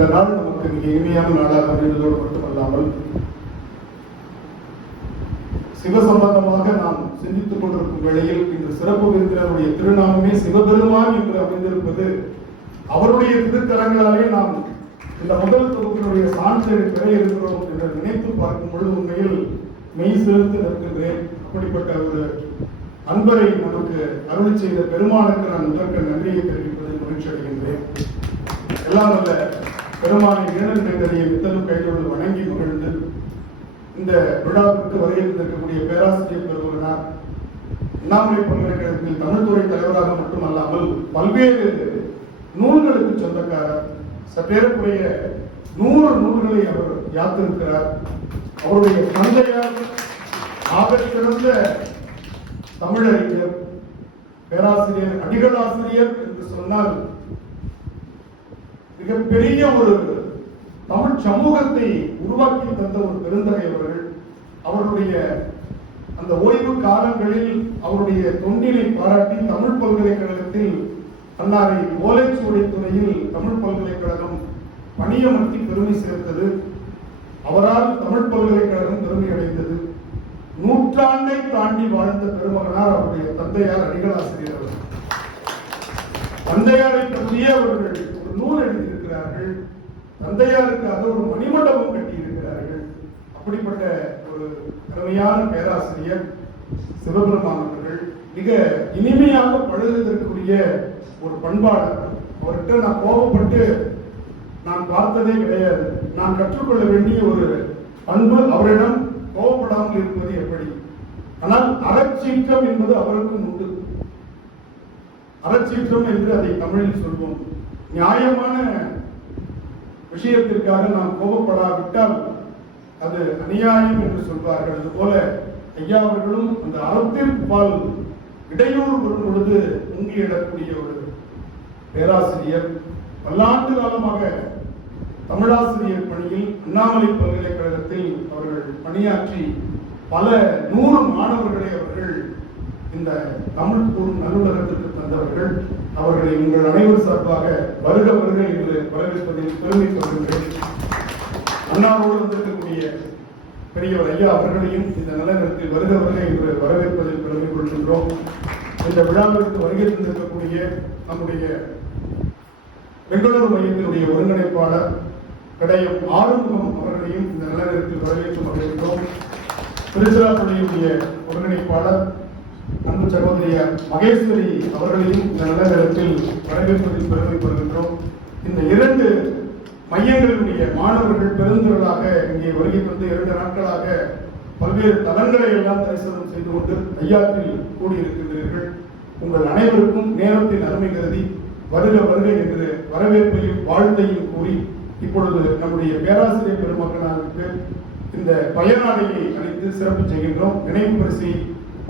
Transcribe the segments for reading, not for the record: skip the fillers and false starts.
இந்த நாள் நமக்கு மிக இனிமையான நாளாக அமைந்ததோடு மட்டுமல்லாமல் சிவசம்பந்தமாக நாம் சிந்தித்துக் கொண்டிருக்கும் வேளையில் இந்த சிறப்பு விருந்தினருடைய திருநாமமே சிவபெருமான் என்று அமைந்திருப்பது அவருடைய திருத்தலங்களாலே நாம் இந்த முதல் தொகுப்பினுடைய சான்றிதழை பெற இருக்கிறோம் என்று நினைத்து பார்க்கும் பொழுது உண்மையில் மெய் சேர்த்து நிற்கின்றேன். அப்படிப்பட்ட ஒரு அன்பரை நமக்கு அருளி செய்த பெருமானுக்கு நான் முதற்க நன்றியை தெரிவிப்பதில் மகிழ்ச்சி அடைகின்றேன். எல்லாம் அல்ல பெருமானை வீரன் நகரியை வித்தலும் கைதொழில் வணங்கி மகிழ்ந்து இந்த விழாவிற்கு வருகின்றிருக்கக்கூடிய பேராசிரியர் பெருமகனார் அண்ணாமலை பல்கலைக்கழகத்தில் தமிழ்துறை தலைவராக மட்டுமல்லாமல் பல்வேறு நூல்களுக்கு சொந்தக்காரர். சற்றேறக்குறைய 100 நூல்களை அவர் யாத்திருக்கிறார். அவருடைய தந்தையார் ஆகச்சிறந்த தமிழறிஞர், பேராசிரியர், அடிகளாசிரியர் என்று சொன்னால் மிகப்பெரிய ஒரு தமிழ் சமூகத்தை உருவாக்கி தந்த ஒரு பெருந்தகை அவர்கள். அவருடைய அந்த ஓய்வு காலங்களில் அவருடைய தொண்டினை பாராட்டி தமிழ் பல்கலைக்கழகத்தில் அன்னாரை ஓலைச்சுவடி துறையில் தமிழ் பல்கலைக்கழகம் பணியமர்த்தி பெருமை சேர்த்தது. அவரால் தமிழ் பல்கலைக்கழகம் பெருமை அடைந்தது. நூற்றாண்டை தாண்டி வாழ்ந்த பெருமகனார் அவருடைய தந்தையார் அடிகளாசிரியர் அவர்கள். தந்தையாரை பற்றியே அவர்கள் ஒரு நூல் எழுதியிருக்கிறார்கள். தந்தையாருக்காக ஒரு மணிமண்டபம் கட்டியிருக்கிறார்கள். அப்படிப்பட்ட ஒரு அருமையான பேராசிரியர் சிவபெருமான் அவர்கள். மிக இனிமையாக பழகுவதற்குரிய ஒரு பண்பாளர். அவர்கிட்ட நான் கோபப்பட்டு நான் பார்த்ததே கிடையாது. நான் கற்றுக்கொள்ள வேண்டிய ஒரு பண்பு அவரிடம் கோபப்படாமல் இருப்பது எப்படி. ஆனால் அறச்சீற்றம் என்பது அவருக்கும் உண்டு. அறச்சீற்றம் என்று அதை தமிழில் சொல்வோம். நியாயமான விஷயத்திற்காக நாம் கோபப்படாவிட்டால் அது அநியாயம் என்று சொல்வார்கள். அதுபோல ஐயா அவர்களும் அந்த அறத்திற்பால் இடையூறு வரும் பொழுது உங்கிடக்கூடிய ஒரு பேராசிரியர். பல்லாண்டு காலமாக தமிழாசிரியர் பணியில் அண்ணாமலை பல்கலைக்கழகத்தில் அவர்கள் பணியாற்றி பல 100 மாணவர்களை அவர்கள் இந்த தமிழ் கூறும் நல்லுலகத்திற்கு தந்தவர்கள். அவர்களை உங்கள் அனைவர் சார்பாக வருக வருக என்று வரவேற்பதில் பெருமை கொள்கின்றேன். அண்ணாவோடு வந்திருக்கக்கூடிய பெரியவர் ஐயா அவர்களையும் இந்த நல்ல நேரத்தில் வருக வருக என்று வரவேற்பதில் பெருமை கொள்கின்றோம். இந்த விழாவிற்கு வருகை தந்திருக்கக்கூடிய நம்முடைய பெங்களூரு மையத்தினுடைய ஒருங்கிணைப்பாளர் கடையம் ஆறுமுகம் அவர்களையும் இந்த நல்ல நேரத்தில் வரவேற்று வருகின்றோம். திருச்சிராப்பள்ளியுடைய ஒருங்கிணைப்பாளர் அன்பு சகோதரியார் மகேஸ்வரி அவர்களையும் இந்த நல்ல நேரத்தில் வரவேற்பதில் பெருமைப்படுகின்றோம். இந்த 2 மையங்களுடைய மாணவர்கள் பெருந்திரளாக இங்கே வருகை தந்து 2 நாட்களாக பல்வேறு தலங்களை எல்லாம் தரிசனம் செய்து கொண்டு ஐயாற்றில் கூடியிருக்கின்றீர்கள். உங்கள் அனைவருக்கும் நேரத்தின் அருமை கருதி வருக வருக என்று வரவேற்பையும் வாழ்த்தையும் கூறி இப்பொழுது நம்முடைய பேராசிரியர் பெருமகனாருக்கு இந்த பயனாளியை அளித்து சிறப்பு செய்கின்றோம். நினைவு பரிசை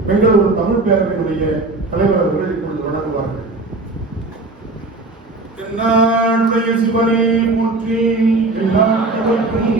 பெங்களூரு தமிழ் பேரவையினுடைய தலைவர் அவர்கள் இப்பொழுது வழங்குவார்கள். என்னாளுடைய சிவனை போற்றி, எல்லாவற்றும்